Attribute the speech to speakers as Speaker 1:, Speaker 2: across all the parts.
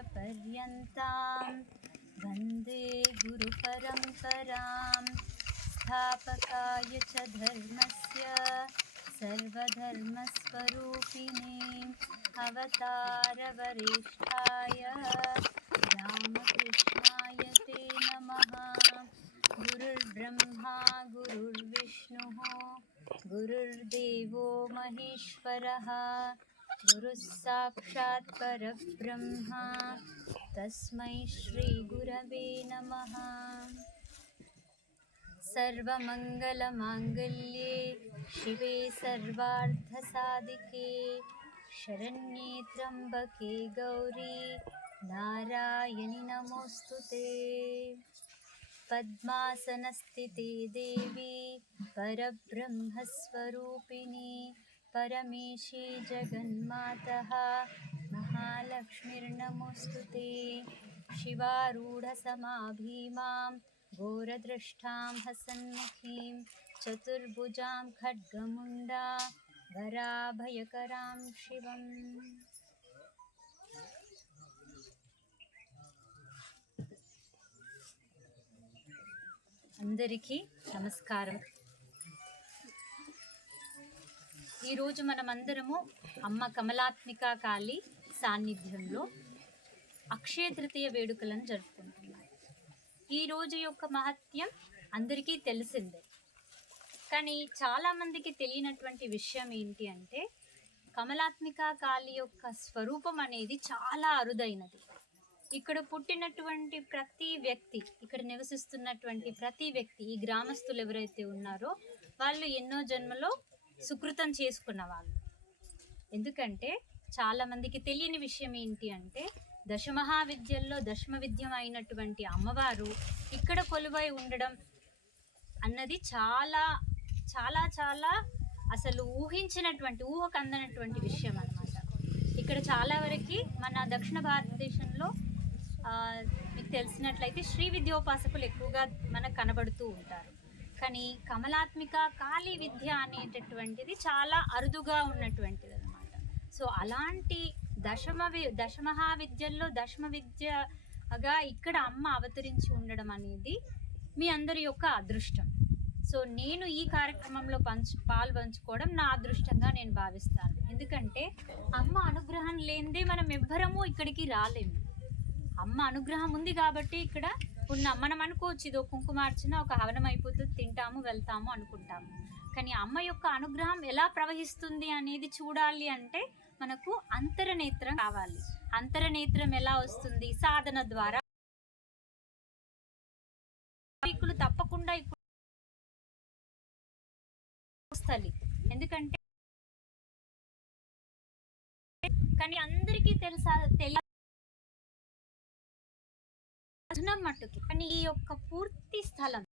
Speaker 1: आचार्यपर्यन्तां वंदे गुरुपरम्परां स्थापकाय च धर्मस्य सर्वधर्मस्वरूपिणे अवतारवरिष्ठाय रामकृष्णाय ते नमः। गुरुर्ब्रह्मा, गुरुर्विष्णुः, गुरुर्देवो महेश्वरः। गुरुः साक्षात् परब्रह्मा। तस्मै श्रीगुरवे नमः। सर्वमङ्गलमाङ्गल्ये शिवे सर्वार्थसाधिके शरण्ये त्र्यम्बके गौरी नारायणि नमोऽस्तु ते। पद्मासनस्थिते देवी परब्रह्मस्वरूपिणी परमेशी जगन्मातः महालक्ष्मीर्नमोऽस्तु ते शिवारूढसमाभीमां घोरदृष्टां हसन्मुखीं चतुर्भुजां खड्गमुण्डा वराभयकरां शिवम् అందరికీ నమస్కారం ఈరోజు మనమందరము అమ్మ కమలాత్మిక కాళి సాన్నిధ్యంలో అక్షయ తృతీయ వేడుకలను జరుపుకుంటున్నాం. ఈ రోజు యొక్క మహత్యం అందరికీ తెలిసిందే. కానీ చాలామందికి తెలియనటువంటి విషయం ఏంటి అంటే కమలాత్మిక కాళి యొక్క స్వరూపం అనేది చాలా అరుదైనది. ఇక్కడ పుట్టినటువంటి ప్రతి వ్యక్తి ఇక్కడ నివసిస్తున్నటువంటి ప్రతి వ్యక్తి ఈ గ్రామస్తులు ఎవరైతే ఉన్నారో వాళ్ళు ఎన్నో జన్మలో సుకృతం చేసుకున్న వాళ్ళు. ఎందుకంటే చాలామందికి తెలియని విషయం ఏంటి అంటే దశమహావిద్యల్లో దశమ విద్యం అయినటువంటి అమ్మవారు ఇక్కడ కొలువై ఉండడం అన్నది చాలా చాలా చాలా అసలు ఊహించినటువంటి ఊహకు అందనటువంటి విషయం అన్నమాట. ఇక్కడ చాలా వరకు మన దక్షిణ భారతదేశంలో మీకు తెలిసినట్లయితే శ్రీ విద్యోపాసకులు ఎక్కువగా మనకు కనబడుతూ ఉంటారు. కానీ కమలాత్మిక కాళీ విద్య అనేటటువంటిది చాలా అరుదుగా ఉన్నటువంటిది అనమాట సో అలాంటి దశమ వి దశమహావిద్యల్లో దశమ విద్యగా ఇక్కడ అమ్మ అవతరించి ఉండడం అనేది మీ అందరి యొక్క అదృష్టం. సో నేను ఈ కార్యక్రమంలో పంచు పాలు పంచుకోవడం నా అదృష్టంగా నేను భావిస్తాను. ఎందుకంటే అమ్మ అనుగ్రహం లేనిదే మనం ఎవ్వరము ఇక్కడికి రాలేము. అమ్మ అనుగ్రహం ఉంది కాబట్టి ఇక్కడ ఉన్నాం మనం అనుకోవచ్చు ఇది ఒక కుంకుమార్చన ఒక హవనం అయిపోతుంది తింటాము వెళ్తాము అనుకుంటాము. కానీ అమ్మ యొక్క అనుగ్రహం ఎలా ప్రవహిస్తుంది అనేది చూడాలి అంటే మనకు అంతరనేత్రం కావాలి. అంతరనేత్రం ఎలా వస్తుంది? సాధన ద్వారా. తప్పకుండా ఇప్పుడు ఎందుకంటే కానీ అందరికీ తెలుసా తెలియ భజనం మట్టుకి కానీ ఈ యొక్క పూర్తి స్థలం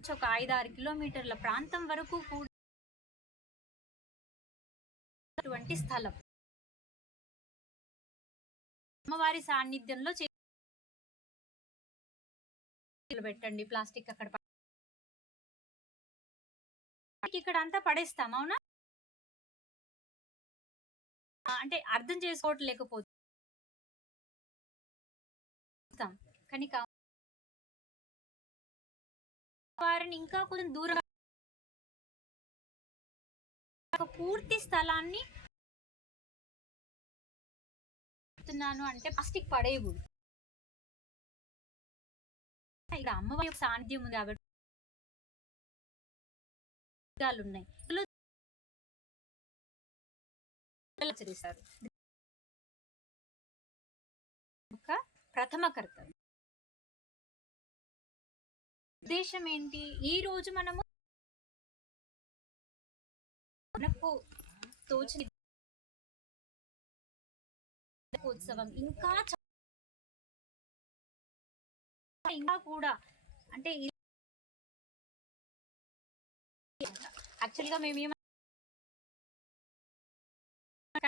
Speaker 1: ఒక ఐదారు కిలోమీటర్ల ప్రాంతం వరకు కూడా అటువంటి స్థలం. అమ్మవారి సాన్నిధ్యంలో పెట్టండి ప్లాస్టిక్ అక్కడ ఇక్కడ అంతా పడేస్తాం అవునా? అంటే అర్థం చేసుకోవట్లేకపోతే చేస్తాం కానీ వారిని ఇంకా కొంచెం దూరం పూర్తి స్థలాన్ని అంటే ప్లాస్టిక్ పడేయకూడదు. ఇక్కడ అమ్మవారి యొక్క సాన్నిధ్యం ఉంది కాబట్టి ఉన్నాయి. ఇందులో ప్రథమ కర్తవ్యం. ఉద్దేశం ఏంటి ఈ రోజు మనము మనకు తోచిన ఉత్సవం. ఇంకా ఇంకా కూడా అంటే యాక్చువల్గా మేము ఏమ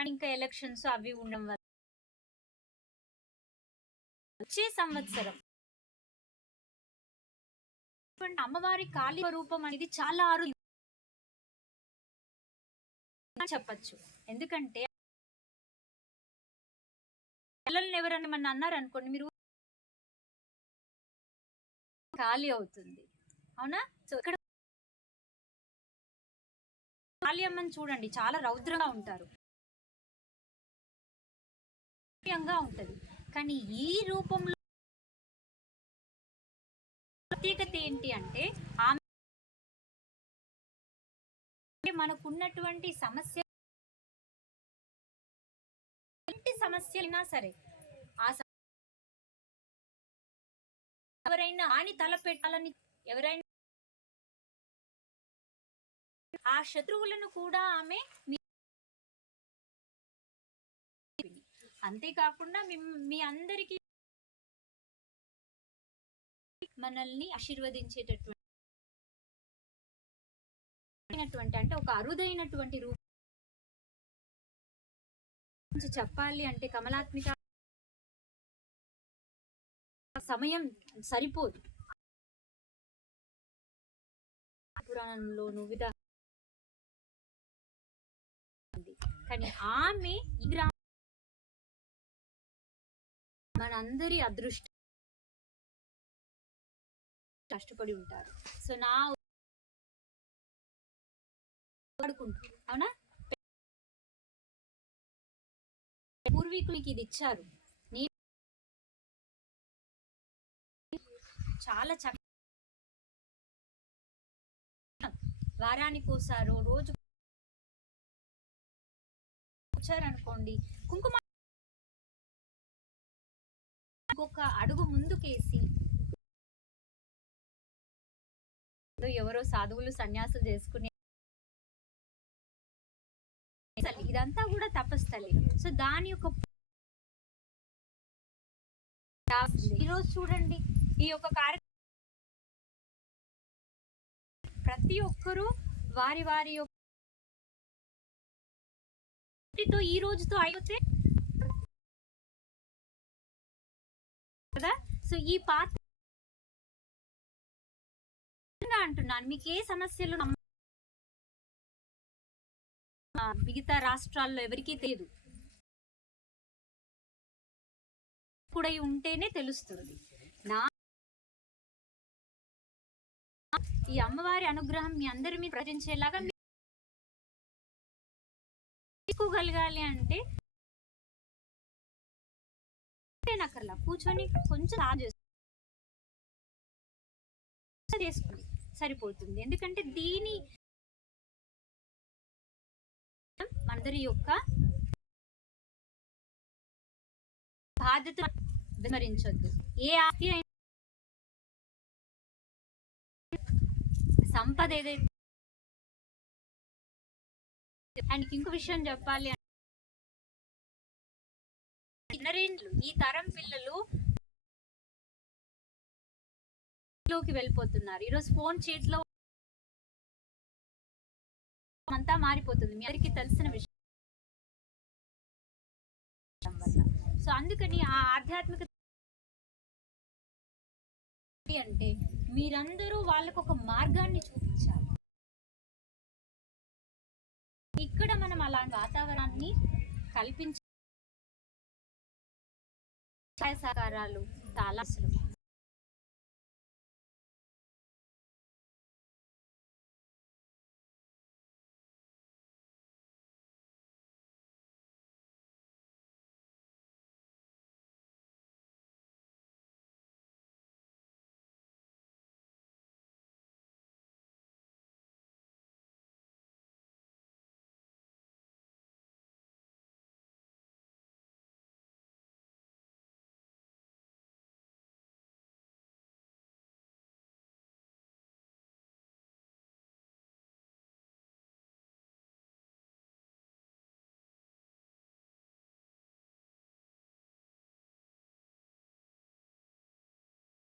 Speaker 1: ఇంకా ఎలక్షన్స్ అవి ఉండడం వల్ల వచ్చే సంవత్సరం. అమ్మవారి కాళీ రూపం అనేది చాలా అరుదు చెప్పచ్చు. ఎందుకంటే పిల్లల్ని ఎవరన్నా మన అన్నారు అనుకోండి మీరు ఖాళీ అవుతుంది. అవునా? సో ఇక్కడ కాళీ అమ్మని చూడండి చాలా రౌద్రంగా ఉంటారు. ఉంటది. కానీ ఈ రూపంలో ప్రత్యేకత ఏంటి అంటే ఆమె మనకున్నటువంటి సమస్య ఎలాంటి సమస్యలైనా సరే ఆ ఎవరైనా ఆని తలపెట్టాలని ఎవరైనా ఆ శత్రువులను కూడా ఆమె అంతేకాకుండా మీ అందరికి మనల్ని ఆశీర్వదించేటటువంటి అంటే ఒక అరుదైనటువంటి రూపం చెప్పాలి అంటే కమలాత్మిక సమయం సరిపోదు. పురాణంలోను విధ కానీ ఆమె ఈ గ్రామ మనందరి అదృష్టం కష్టపడి ఉంటారు. సో నా వాడుకుంటారు అవునా? పూర్వీకులకి ఇది ఇచ్చారు చాలా చక్క వారానికి ఒకసారో రోజు వచ్చారనుకోండి. కుంకుమ ఇంకొక అడుగు ముందుకేసి ఎవరో సాధువులు సన్యాసులు చేసుకునే ఇదంతా కూడా తపస్థలి. సో దాని యొక్క ఈరోజు చూడండి ఈ యొక్క కార్యక్రమం ప్రతి ఒక్కరూ వారి వారి యొక్క ఈ రోజుతో అయితే సో ఈ పాత్ర అంటున్నాను. మీకు ఏ సమస్యలు మిగతా రాష్ట్రాల్లో ఎవరికీ తెలియదు కూడా ఉంటేనే తెలుస్తుంది. నా ఈ అమ్మవారి అనుగ్రహం మీ అందరి మీద ప్రకటించేలాగా మీ- తీసుకోగలగాలి అంటే అక్కర్లా? కూర్చొని కొంచెం ఆ చేసుకోండి. సరిపోతుంది. ఎందుకంటే దీని మనందరి యొక్క బాధ్యత విస్మరించొద్దు. ఏ ఆస్తి అయినా సంపద ఏదైతే అండ్ ఇంకో విషయం చెప్పాలి అంటే ఈ తరం పిల్లలు లోకి వెళ్ళిపోతున్నారు. ఈరోజు ఫోన్ చేతిలో అంతా మారిపోతుంది. మీ అందరికీ తెలిసిన విషయం సో అందుకని ఆ ఆధ్యాత్మిక అంటే మీరందరూ వాళ్ళకు ఒక మార్గాన్ని చూపించాలి. ఇక్కడ మనం అలాంటి వాతావరణాన్ని కల్పించ సహాయ సహకారాలు చాలా అసలు